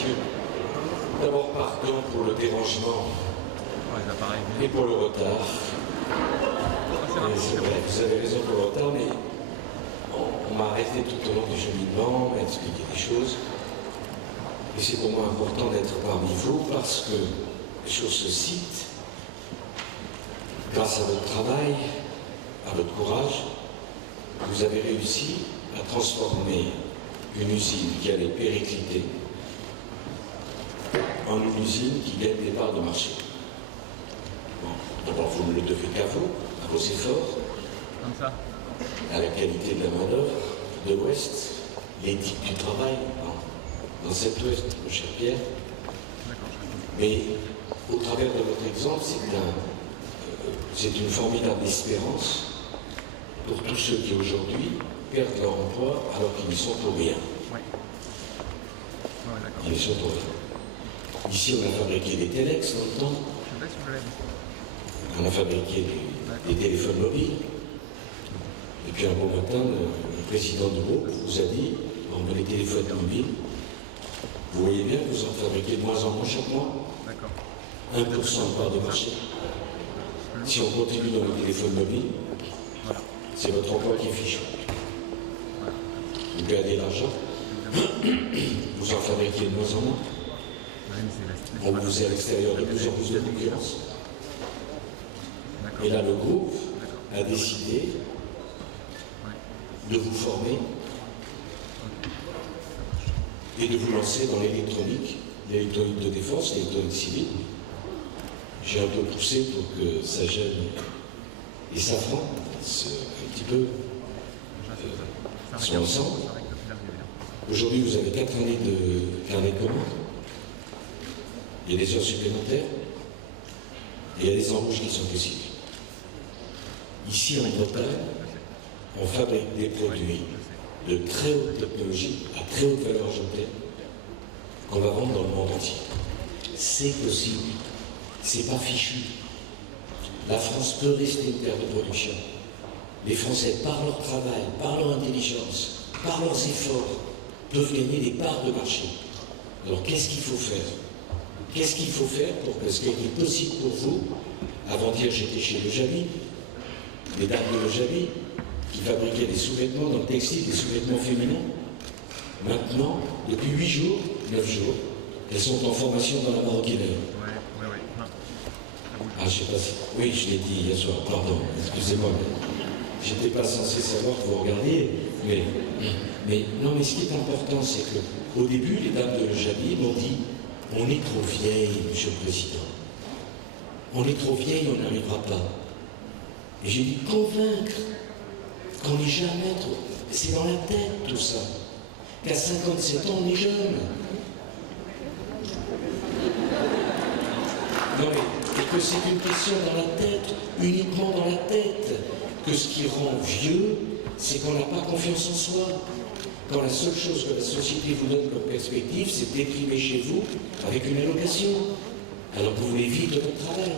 messieurs. D'abord, pardon pour le dérangement et pour le retard. C'est vrai, vous avez raison pour le retard, mais on m'a arrêté tout au long du cheminement, m'a expliqué des choses. Et c'est pour moi important d'être parmi vous parce que les choses se citent. Grâce à votre travail, à votre courage, vous avez réussi à transformer une usine qui allait péricliter en une usine qui gagne des parts de marché. Bon, d'abord, vous ne le devez qu'à vous, à vos efforts, à la qualité de la main-d'œuvre de l'Ouest, l'éthique du travail dans cet Ouest, mon cher Pierre. Mais au travers de votre exemple, c'est une formidable espérance pour tous ceux qui aujourd'hui perdent leur emploi alors qu'ils n'y sont pour rien. Ils n'y sont pour rien. Ici, on a fabriqué des téléx dans le temps. On a fabriqué des téléphones mobiles. Et puis un beau matin, le président du groupe vous a dit, bon, les téléphones mobiles, vous voyez bien que vous en fabriquez de moins en moins chaque mois. 1% de part de marché. Si on continue dans les téléphones mobiles, c'est votre emploi qui est fichu. Vous perdez l'argent, vous en fabriquez de moins en moins. On vous est à l'extérieur de plus en plus de concurrence. Et là, le groupe a décidé de vous former et de vous lancer dans l'électronique de défense, l'électronique civile. J'ai un peu poussé pour que ça gêne et Safran, un petit peu, soient ensemble. Aujourd'hui, vous avez 4 années de carnet de commande. Il y a des heures supplémentaires et il y a des embauches qui sont possibles. Ici, en Bretagne, on fabrique des produits de très haute technologie, à très haute valeur ajoutée, qu'on va vendre dans le monde entier. C'est possible. C'est pas fichu. La France peut rester une terre de production. Les Français, par leur travail, par leur intelligence, par leurs efforts, peuvent gagner des parts de marché. Alors qu'est-ce qu'il faut faire? Qu'est-ce qu'il faut faire pour que ce qui est possible pour vous? Avant-hier, j'étais chez Le Javi, les dames de Le Javi, qui fabriquaient des sous-vêtements dans le textile, des sous-vêtements féminins. Maintenant, depuis 8 jours, 9 jours, elles sont en formation dans la maroquinerie. Ah, je sais pas si... Oui, je l'ai dit hier soir, pardon, excusez-moi, mais j'étais pas censé savoir que vous regardiez, mais non, mais ce qui est important, c'est qu'au début, les dames de Le Javi m'ont dit « On est trop vieille, Monsieur le Président. On est trop vieille, on n'arrivera pas. » Et j'ai dit « Convaincre qu'on n'est jamais trop... » C'est dans la tête, tout ça. Qu'à 57 ans, on est jeune. Non, mais que c'est une question dans la tête, uniquement dans la tête, que ce qui rend vieux, c'est qu'on n'a pas confiance en soi. Quand la seule chose que la société vous donne comme perspective, c'est de déprimer chez vous avec une allocation, alors que vous voulez vivre de votre travail.